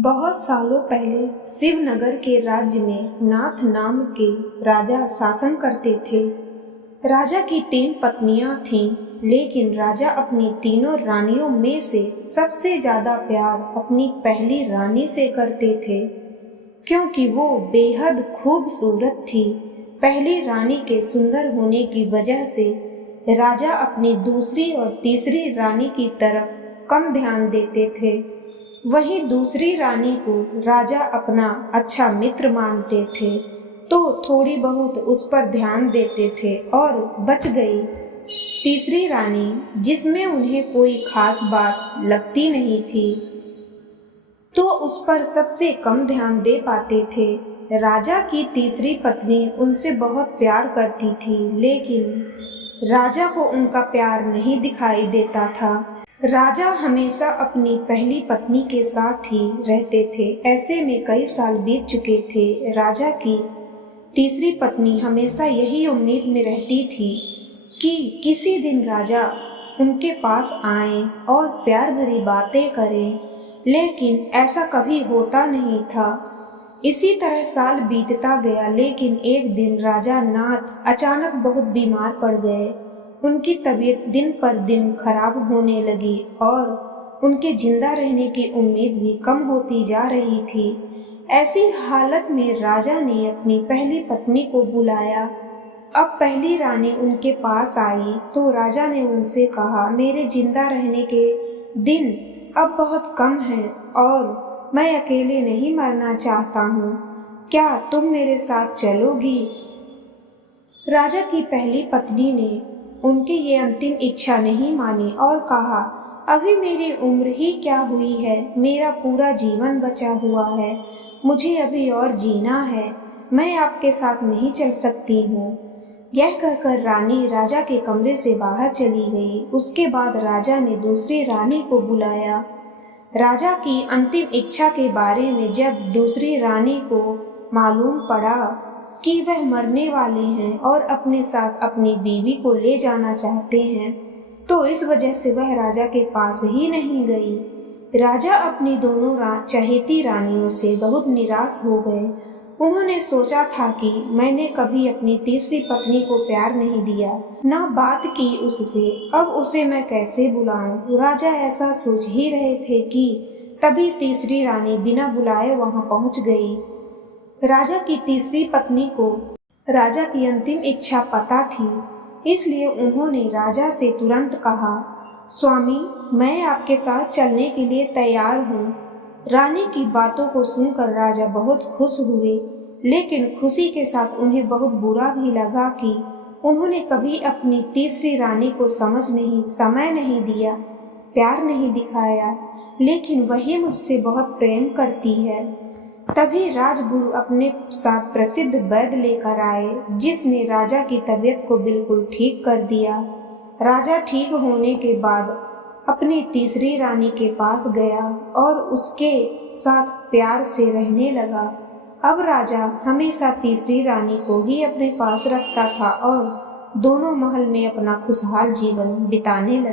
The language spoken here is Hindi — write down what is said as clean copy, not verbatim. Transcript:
बहुत सालों पहले शिवनगर के राज्य में नाथ नाम के राजा शासन करते थे। राजा की 3 पत्नियां थीं, लेकिन राजा अपनी तीनों रानियों में से सबसे ज्यादा प्यार अपनी पहली रानी से करते थे, क्योंकि वो बेहद खूबसूरत थी। पहली रानी के सुंदर होने की वजह से राजा अपनी दूसरी और तीसरी रानी की तरफ कम ध्यान देते थे। वहीं दूसरी रानी को राजा अपना अच्छा मित्र मानते थे, तो थोड़ी बहुत उस पर ध्यान देते थे। और बच गई तीसरी रानी, जिसमें उन्हें कोई खास बात लगती नहीं थी, तो उस पर सबसे कम ध्यान दे पाते थे। राजा की तीसरी पत्नी उनसे बहुत प्यार करती थी, लेकिन राजा को उनका प्यार नहीं दिखाई देता था। राजा हमेशा अपनी पहली पत्नी के साथ ही रहते थे। ऐसे में कई साल बीत चुके थे। राजा की तीसरी पत्नी हमेशा यही उम्मीद में रहती थी कि किसी दिन राजा उनके पास आए और प्यार भरी बातें करें, लेकिन ऐसा कभी होता नहीं था। इसी तरह साल बीतता गया, लेकिन एक दिन राजा नाथ अचानक बहुत बीमार पड़ गए। उनकी तबीयत दिन पर दिन खराब होने लगी और उनके जिंदा रहने की उम्मीद भी कम होती जा रही थी। ऐसी हालत में राजा ने अपनी पहली पत्नी को बुलाया। अब पहली रानी उनके पास आई तो राजा ने उनसे कहा, मेरे जिंदा रहने के दिन अब बहुत कम हैं और मैं अकेले नहीं मरना चाहता हूँ। क्या तुम मेरे साथ चलोगी? राजा की पहली पत्नी ने उनकी ये अंतिम इच्छा नहीं मानी और कहा, अभी मेरी उम्र ही क्या हुई है, मेरा पूरा जीवन बचा हुआ है, मुझे अभी और जीना है, मैं आपके साथ नहीं चल सकती हूँ। यह कहकर रानी राजा के कमरे से बाहर चली गई। उसके बाद राजा ने दूसरी रानी को बुलाया। राजा की अंतिम इच्छा के बारे में जब दूसरी रानी को मालूम पड़ा कि वह मरने वाले हैं और अपने साथ अपनी बीवी को ले जाना चाहते हैं, तो इस वजह से वह राजा के पास ही नहीं गई। राजा अपनी दोनों चहेती रानियों से बहुत निराश हो गए। उन्होंने सोचा था कि मैंने कभी अपनी तीसरी पत्नी को प्यार नहीं दिया, ना बात की उससे, अब उसे मैं कैसे बुलाऊं। राजा ऐसा सोच ही रहे थे कि तभी तीसरी रानी बिना बुलाए वहां पहुंच गई। राजा की तीसरी पत्नी को राजा की अंतिम इच्छा पता थी, इसलिए उन्होंने राजा से तुरंत कहा, स्वामी, मैं आपके साथ चलने के लिए तैयार हूँ। रानी की बातों को सुनकर राजा बहुत खुश हुए, लेकिन खुशी के साथ उन्हें बहुत बुरा भी लगा कि उन्होंने कभी अपनी तीसरी रानी को समय नहीं दिया, प्यार नहीं दिखाया, लेकिन वही मुझसे बहुत प्रेम करती है। तभी राजगुरु अपने साथ प्रसिद्ध वैद्य लेकर आए, जिसने राजा की तबीयत को बिल्कुल ठीक कर दिया। राजा ठीक होने के बाद अपनी तीसरी रानी के पास गया और उसके साथ प्यार से रहने लगा। अब राजा हमेशा तीसरी रानी को ही अपने पास रखता था और दोनों महल में अपना खुशहाल जीवन बिताने लगे।